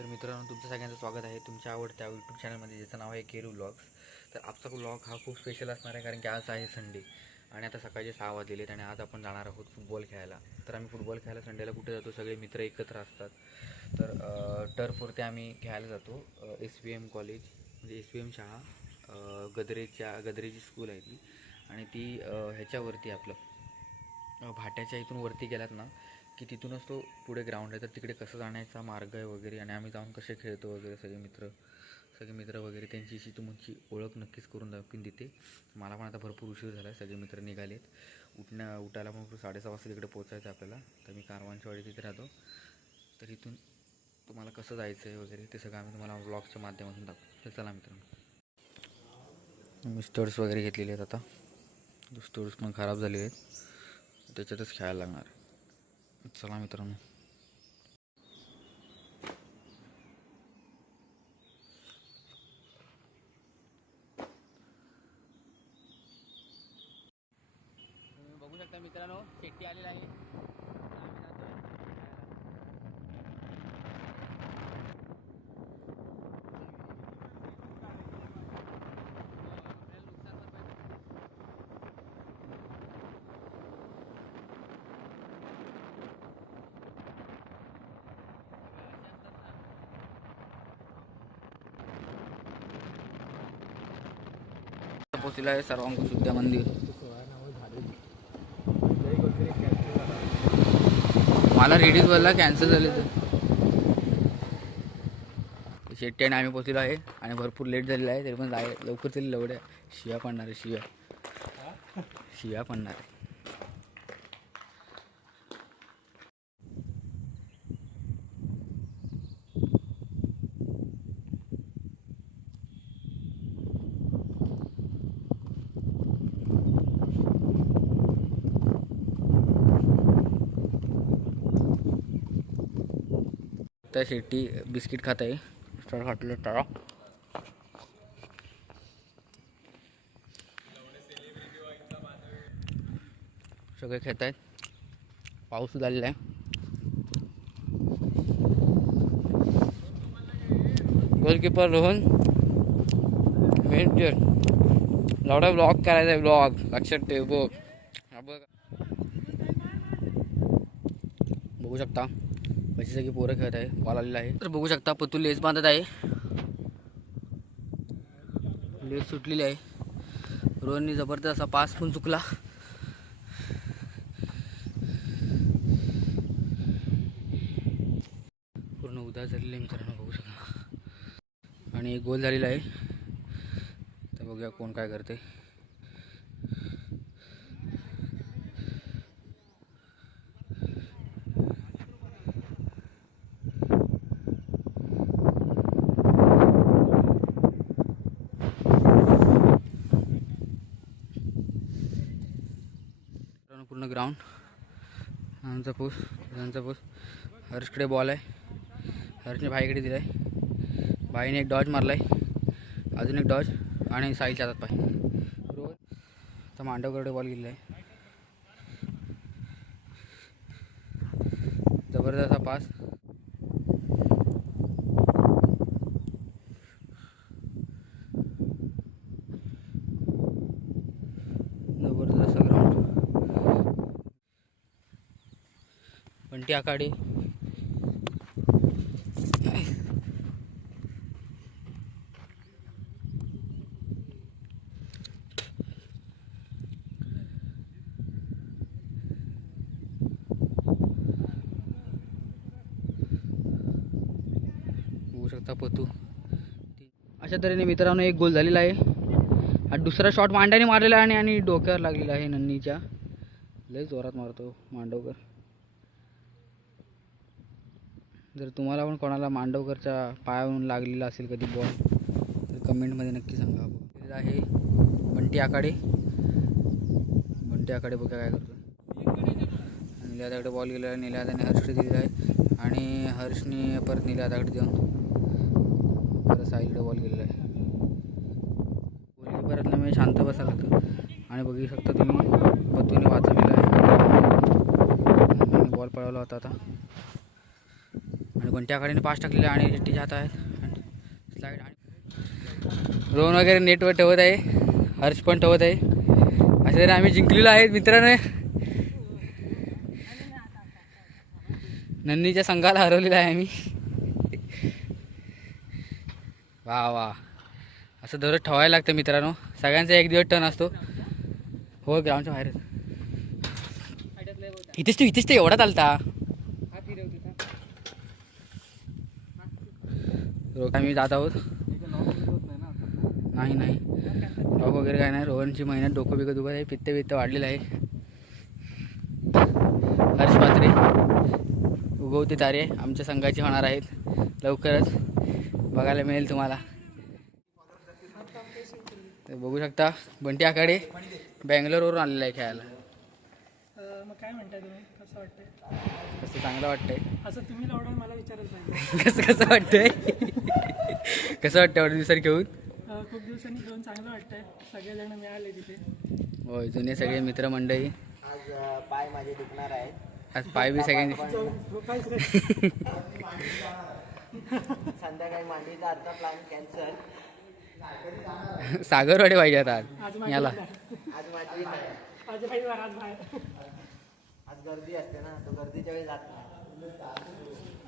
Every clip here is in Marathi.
तर मित्रांनो, तुमचं सगळ्यांचं स्वागत आहे तुमच्या आवडत्या यूट्यूब चॅनलमध्ये, ज्याचं नाव आहे केरू व्लॉग्स. तर आजचा व्लॉग हा खूप स्पेशल असणार आहे, कारण की आज आहे संडे आणि आता सकाळचे 6 वाजलेले आहेत आणि आज आपण जाणार आहोत फुटबॉल खेळायला. तर आम्ही फुटबॉल खेळायला संडेला कुठे जातो, सगळे मित्र एकत्र असतात. तर टर्फवरती आम्ही खेळायला जातो. SVM कॉलेज म्हणजे SVM शाळा, गदरेची स्कूल आहे ती. आणि ती ह्याच्यावरती आपलं भाट्याच्या इथून वरती गेलात ना की तिथूनच तो पुढे ग्राउंड आहे. तर तिकडे कसं जाण्याचा मार्ग आहे वगैरे, आणि आम्ही जाऊन कसे खेळतो वगैरे, सगळे मित्र वगैरे त्यांच्याशी तुमची ओळख नक्कीच करून दाखवीन तिथे. मला पण आता भरपूर उशीर झाला आहे, सगळे मित्र निघालेत. उठायला पण 6:30 वाजता तिकडे पोचायचं आहे आपल्याला. तर मी कारवांच्या वाडी तिथे राहतो. तर इथून तुम्हाला कसं जायचं आहे वगैरे ते सगळं आम्ही तुम्हाला व्लॉगच्या माध्यमातून दाखवू. तर चला मित्रांनो, मी स्टड्स वगैरे घेतलेले आहेत. आता स्टड्स पण खराब झाले आहेत, त्याच्यातच खेळायला लागणार. चला मित्रांनो. बघू शकता मित्रांनो, शेट्टी आलेला आहे. पोचलेला आहे सर्वांकुश विद्या मंदिर. मला रेडीच बोलला कॅन्सल झाले. तर शेट्टी आणि आम्ही पोचलेलो आहे आणि भरपूर लेट झालेला आहे, तरी पण लवकर चली. लवड्या शिव्या पडणार आहे, शिव्या पडणार आहे. त्या शेट्टी बिस्किट खात आहे. स्टार खाटलं टाळा. सगळे खेळत आहेत. पाऊस झालेला आहे. Goalkeeper Rohan, main player. लावडा ब्लॉग करायचा आहे, ब्लॉग लक्षात ठेव. बघू शकता कशी सगळी पोरं खेळत आहे. बॉल आलेला आहे. तर बघू शकता पतू लेस बांधत आहे. लेस सुटलेली आहे. रोहननी जबरदस्त असा पास पण चुकला. पूर्ण उदास झालेलं आहे मित्रांनो, बघू शकता. आणि एक गोल झालेला आहे. तर बघूया कोण काय करते. पूर्ण ग्राउंड त्यांचा पूस. हर्षकडे बॉल आहे. हर्षने भाईकडे दिला आहे. भाईने एक डॉज मारला आहे, अजून एक डॉज, आणि साईच्या हातात पाय. रोहन तर मांडवकडे बॉल गेलेला आहे. जबरदस्त असा पास. जबरदस्त ग्राउंड. बंटी आखाडे. बघू शकता पतू. अशा तऱ्हेने मित्रांनो एक गोल झालेला आहे. हा दुसरा शॉट मांड्याने मारलेला आहे आणि डोक्यावर लागलेला आहे नन्नीच्या. लय जोरात मारतो मांडवकर. जर तुम्हाला पण कोणाला मांडवकरच्या पायावरून लागलेला असेल कधी बॉल, तर कमेंटमध्ये नक्की सांगा. बघ आहे बंटी आखाडे. बघा काय करतो. निल्यादाकडे बॉल गेलेला आहे. निल्यादाने हर्षकडे दिलेला आहे आणि हर्षने परत निल्यादाकडे देऊन परत साईडकडे बॉल गेलेला आहे. गोलकीपरातलं मी शांत बसायला लागतं. आणि बघू शकता तुम्ही पतूने वाचवलेला आहे. बॉल पळवला होता आता. आणि कोणत्या आखाड्याने पास टाकलेले आणि जेट्टीच्या हात आहेत स्लाईड आणि रोहन वगैरे नेटवर ठेवत आहे, हर्ष पण ठेवत आहे. अशा तरी आम्ही जिंकलेलो आहेत मित्रांनो. नन्नीच्या संघाला हरवलेला आहे आम्ही. वा वा, असं दररोज ठेवायला लागतं मित्रांनो. सगळ्यांचा एक दिवस टर्न असतो. हो ग्राउंडच्या बाहेर इथेच ते एवढा चालता. आम्ही जात आहोत. नाही लॉक वगैरे काय नाही. रोहनची महिन्यात डोकं बिकं दुखत आहे, पित्त वाढलेलं आहे. हर्ष पात्रे उगवते तारे आमच्या संघाची होणार आहेत. लवकरच बघायला मिळेल तुम्हाला. तर बघू शकता बंटी आखाडे बँगलोरवरून आलेला आहे खेळायला. मग काय म्हणताय तुम्ही, कसं वाटतंय? कसं चांगलं वाटतंय. असं तुम्ही लावणार मला विचारत नाही. कसं वाटतंय कसं वाटतं एवढ्या दिवसांनी खेळून? खूप दिवसांनी खेळून चांगलं वाटतंय. सगळेजण मिळाले तिथे. होय, जुने सगळे मित्रमंडळी. आज पाय माझे दुखणार आहेत. आज पाय बी सगळ्यांनी संध्याकाळी मांडीचा आजचा प्लॅन कॅन्सल. सागरवाडी पाहिजे आता आज याला. आज माझी आज बाहेर आज गर्दी असते ना, तो गर्दीच्या वेळी जात नाही.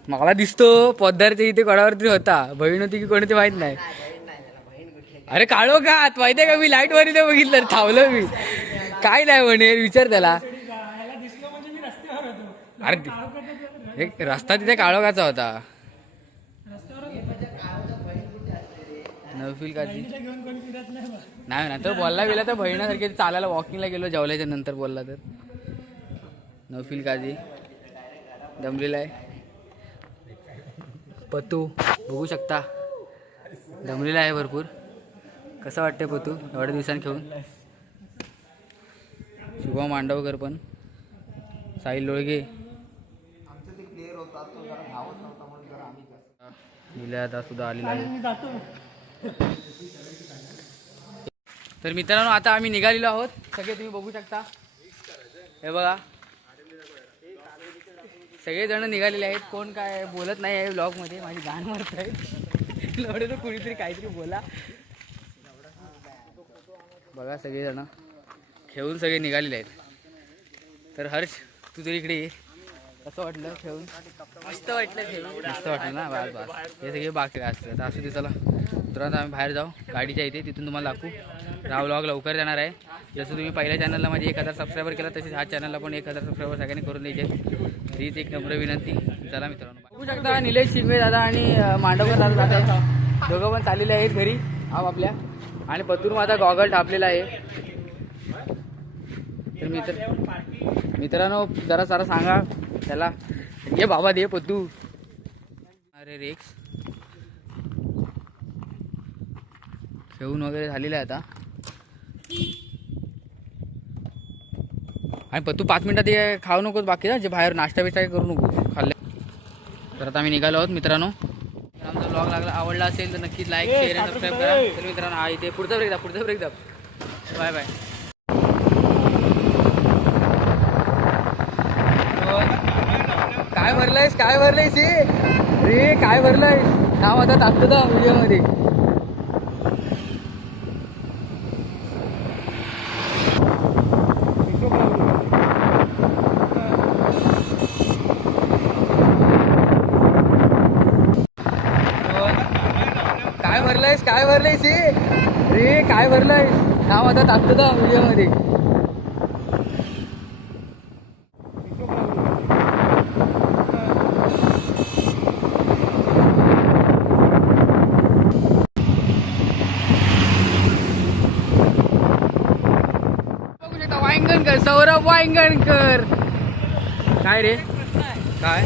मला दिसतो पोद्दारच्या इथे गडावरती होता. बहीण होती की कोणी ते माहित नाही. बहीण नाही त्याला, बहीण कुठे? अरे काळो का माहितीये का, मी लाईट वर इथे बघितलं, थांबलो मी. काय नाही म्हणे, विचार त्याला. ह्याला दिसलं म्हणजे मी रस्त्यावर होतो. अरे एक रस्ता तिथे काळोखाचा होता. रस्त्यावर नवफिल काजी घेऊन कोणी फिरत नाही बा. नाही ना, तर बोलला गेला तर बहिणासारखे चालायला वॉकिंगला गेलो जेवल्याच्या नंतर बोलला तर. नवफिल काजी दमलेला आहे. पतू बघू शकता दमलेला आहे भरपूर. कसं वाटतंय पतू एवढ्या दिवसांनी खेळून? शुभम मांडवकर पण, साहिल लोळगे, आमचं ते प्लेअर होता तो जरा धावत नव्हता म्हणून जरा आम्ही निलयादा सुद्धा आलेला आहे. मी जातो. तर मित्रांनो आता आम्ही निघालेलो आहोत. सगळे तुम्ही बघू शकता, हे बघा सगळेजण निघालेले आहेत. कोण काय बोलत नाही आहे ब्लॉगमध्ये. माझी गाण मारत आहेत एवढे तर कुणीतरी काहीतरी बोला. बघा सगळेजण खेळून सगळे निघालेले आहेत. तर हर्ष तू तरी इकडे ये. कसं वाटलं खेळून? मस्त वाटलं खेळून. मस्त वाटलं ना. बस हे सगळे बाकी काय असतं. तर असं ते चला तुरंत आम्ही बाहेर जाऊ गाडीच्या इथे, तिथून तुम्हाला दाखवू. राव व्लॉग लवकर जाणार आहे. जसं तुम्ही पहिल्या चॅनलला माझे 1000 सबस्क्रायबर केला, तसेच ह्या चॅनलला पण 1000 सबस्क्रायबर सगळ्यांनी करून द्यायचे. हीच एक नम्र विनंती. चला मित्रांनो, बघू शकता निलेश शिंदे दादा आणि मांडवकर दादा आहेत. दोघं पण चाललेले आहेत घरी आपल्या. आणि पतूर माझा गॉगल ठापलेला आहे. तर मित्रांनो जरा सारा सांगा त्याला. ये बाबा दे पतू. अरे रेक्स खेळून वगैरे झालेलं आहे आता. आणि पतू 5 मिनिटात ते खाऊ नकोस बाकी ना, जे बाहेर नाश्ता बिष्टा करू नकोस खाल्ले. तर आता आम्ही निघालो आहोत मित्रांनो. तर आमचा ब्लॉग आवडला असेल तर नक्कीच लाईक शेअर आणि सबस्क्राईब करा. तर मित्रांनो हा इथे पुढचा ब्रेक दाब. Bye bye. काय भरलंयस रे, काय भरलंयस नाव आता टाकतो का व्हिडिओ मध्ये. काय भरलंयस रे, काय भरलंयस नाव आता टाकतो का व्हिडिओ मध्ये. वांगणकर, सौरभ वांगणकर. काय रे काय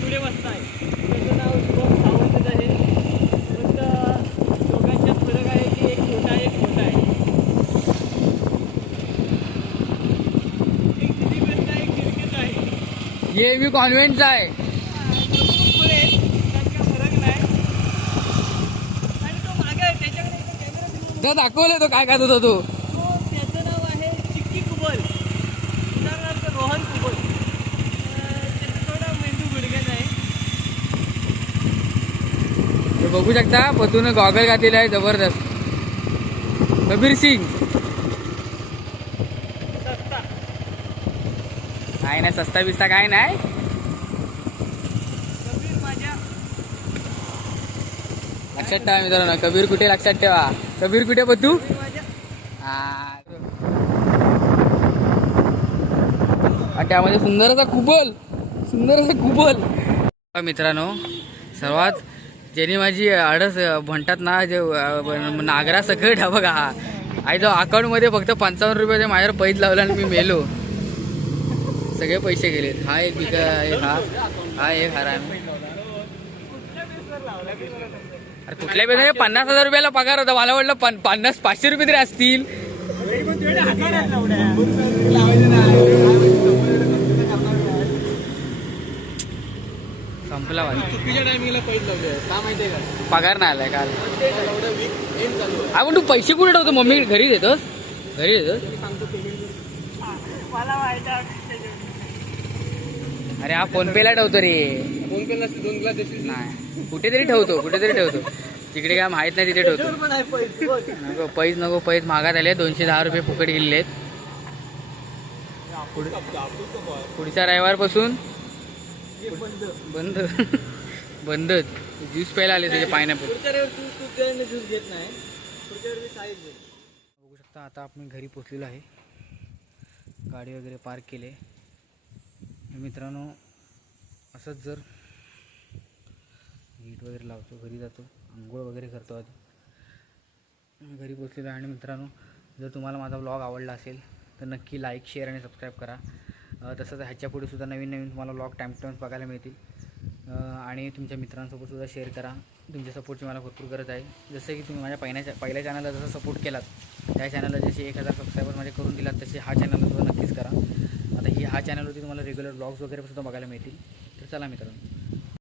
पुढे बसताय त्याचं नाव शुभम सावंत आहे. फक्त दोघांच्यात फरक आहे की एक छोटा आहे, एक मोठा आहे. एक दिल्लीमधला एक क्रिकेट आहे. ये मी कॉन्व्हेंटचा आहे. पुढे तो दाखवले तो काय खात होता तो. त्याचं नाव आहे चिक्की कुबल, उदाहरणार्थ रोहन कुबल. त्याचा थोडा मेंदू गुडघ्यात आहे. हे बघू शकता पतून गॉगल घातलेला आहे जबरदस्त. कबीर सिंग सस्ता. काय नाही सस्ता बिस्ता काय नाही. कबीर माझ्या लक्षात ठेवा मित्रांनो, कबीर कुठे लक्षात ठेवा. कबीर कुठे पतू. कबीर माझ्या आणि त्यामध्ये सुंदर असा कुबल, सुंदर असा कुबल. मित्रांनो सर्वात ज्यांनी माझी आडस म्हणतात ना, जे नागरा सकट हा बघा हा आई जो अकाउंटमध्ये फक्त 55 रुपये माझ्यावर पैज लावला आणि मी मेलो. सगळे पैसे गेले. हा एक बिका एक हा एक हारा आहे. अरे कुठल्या पेक्षा 50,000 रुपयाला पगार होता. मला वाटलं 500 रुपये तरी असतील. संपला चुकीच्या टायमिंगला पैसे लावले का माहितीये का? पगार नाही आलाय काल. एवढं वीक एंड चालू आहे. आपण तू पैसे कुठे ठेवतो. मम्मी घरी देतोस. घरी देतोस. मला माहिती आहे. अरे हा फोन पेला ठेवतो रे. फोन पे नसते 2 ग्लास देशील नाही कुठेतरी ठेवतो. तिकडे काय माहित नाही तिथे ठेवतो. पण आहे पैसे बघ. नको पैस मागात आले. 210 रुपये फुकट गेलेले आहेत. पुढच्या रविवारपासून बंद बंदच. ज्यूस प्यायला आले त्याचे पायनॅपल. पुढच्या वेळेस तू त्याने ज्यूस घेत नाही. पुढच्या वेळेस साईज घे. बघू शकता आता आपण घरी पोचलेलो आहे. गाडी वगैरे पार्क केले. मित्रांनो असंच जर हीट वगैरे लावतो, घरी जातो, आंघोळ वगैरे करतो. आधी घरी पोचलेलो आहे. आणि मित्रांनो जर तुम्हाला माझा ब्लॉग आवडला असेल तर नक्की लाईक, शेअर आणि सबस्क्राईब करा. तसंच ह्याच्या पुढे सुद्धा नवीन तुम्हाला ब्लॉग टाइम टू टाइम बघायला मिळतील. आणि तुमच्या मित्रांसोबत सुद्धा शेअर करा. तुमच्या सपोर्टची मला भरपूर गरज आहे. जसं की तुम्ही माझ्या पहिल्या चॅनलला जसं सपोर्ट केलात, त्या चॅनलला जसे 1000 सबस्क्रायबर माझे करून दिलात, तसे हा चॅनलला सुद्धा नक्कीच करा. आता हा चॅनलवरती तुम्हाला रेग्युलर ब्लॉग्स वगैरे सुद्धा बघायला मिळतील. तर चला मित्रांनो.